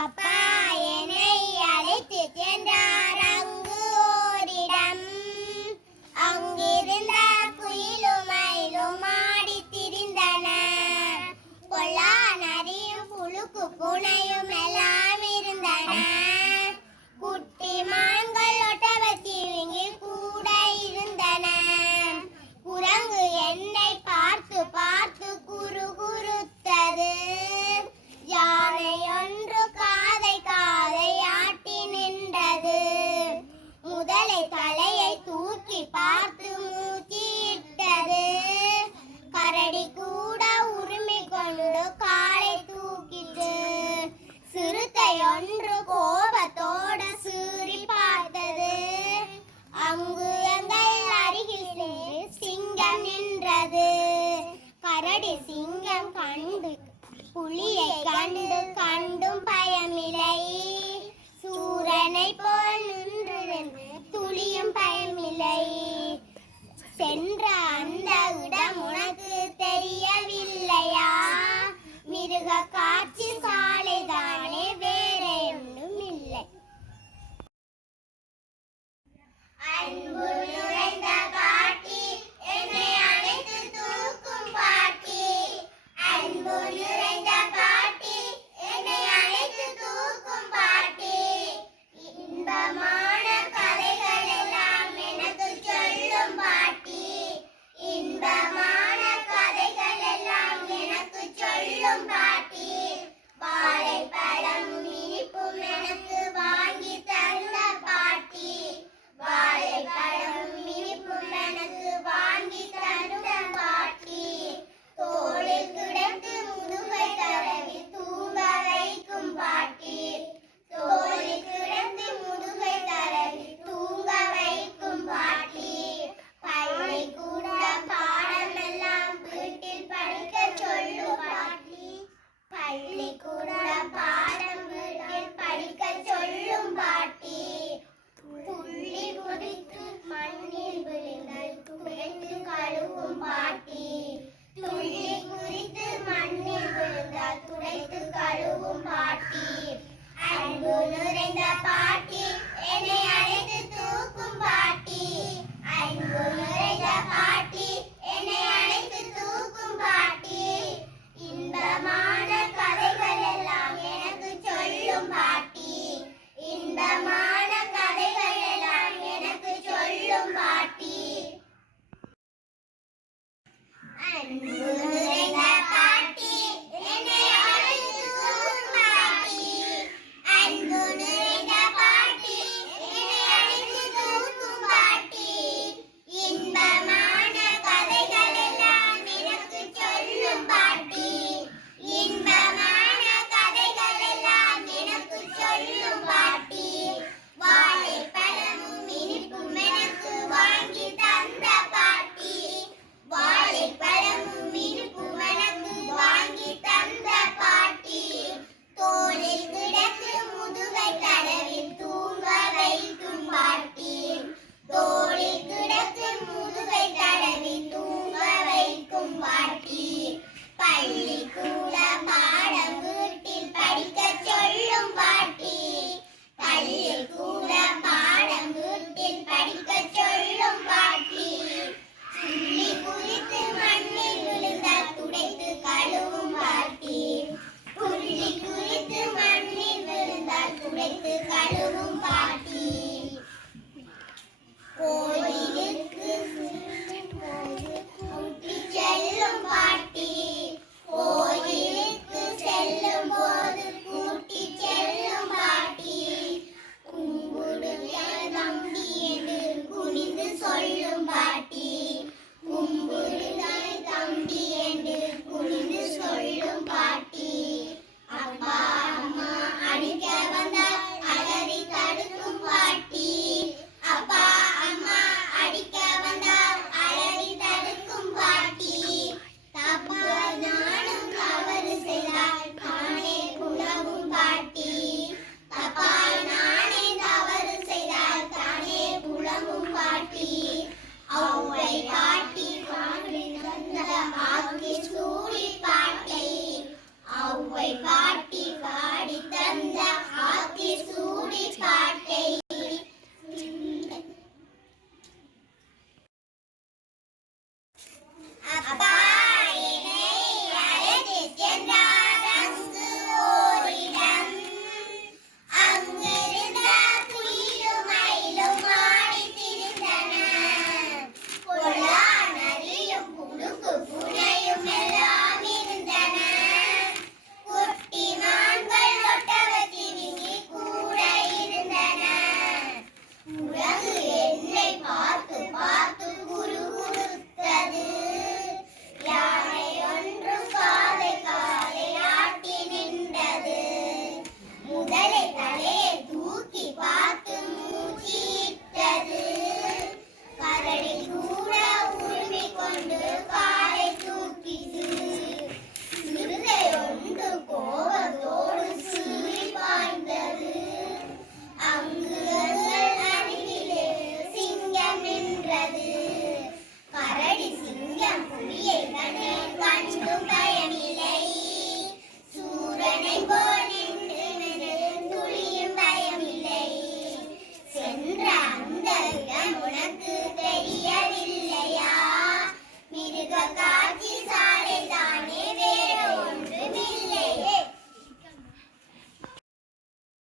அப்பா என்னை அழைத்து சென்றார் அங்கு ஓரிடம். அங்கிருந்த குயிலும் மயிலும் ஆடி திரிந்தன. பொல்லா நரியும் புழுக்கு பூனையும் எல்லாம் இருந்தன. குட்டி மான்கள் ஒட்டகச்சிவிங்கி கூட இருந்தன. குரங்கு என்னை பார்த்து பார்த்து குறுகுறுத்தது. யானை ஒன்று காதை காதை ஆட்டி நின்றது. முதலை தலையை தூக்கி பார்த்து மூச்சிட்டது. கரடி கூட உரிமை கொண்டு காலை தூக்கிட்டு. சிறுத்தை ஒன்று கோபத்தோடு சீறி பார்த்தது. அங்கு எங்கள் அருகில் சிங்கம் நின்றது. கரடி சிங்கம் கண்டு புலியை கண்டு கண்டும் பயமில்லை. சூரனை போல் நின்று துளியும் பயமில்லை. சென்ற அந்த இடம் உனக்கு தெரியவில்லையா? மிருக காட்சி சாலை தானே, வேற ஒன்றும் இல்லை. அன்பு நிறைந்த பாட்டி, என்னை அழைத்து தூக்கும் பாட்டி. அன்பு நிறைந்த பாட்டி, என்னை அழைத்து தூக்கும் பாட்டி. இன்பமான கதைகள் எல்லாம் எனக்கு சொல்லும் பாட்டி. இன்பமான கதைகள் எல்லாம் எனக்கு சொல்லும் பாட்டி. வாழைப்பழம் இனிப்பும் எனக்கு வாங்கி தந்த பாட்டி. வாழைப்பழம் இனிப்பும் எனக்கு வாங்கி தந்த பாட்டி. தோளில் கிடந்து முதுகை தடவி தூங்க வைக்கும் பாட்டி. தோளில் கிடந்து முதுகை தடவி தூங்க வைக்கும் பாட்டி. பள்ளிக்கூட பாடமெல்லாம் வீட்டில் படிக்க சொல்லும் பாட்டி. பள்ளிக்கூட பாடம் வீட்டில் படிக்க சொல்லும் பாட்டி. துள்ளி குதித்து மண்ணில் விழுந்தால் துடைத்து கழுவும் பாட்டி. துள்ளி குதித்து மண்ணில் விழுந்தால் துடைத்து கழுவும் பாட்டி. அன்பு நிறைந்த பாட்டி, என்னை அழைத்து தூக்கும் பாட்டி. அன்பு நிறைந்த பாட்டி, என்னை அழைத்து தூக்கும் பாட்டி. இன்பமான கதை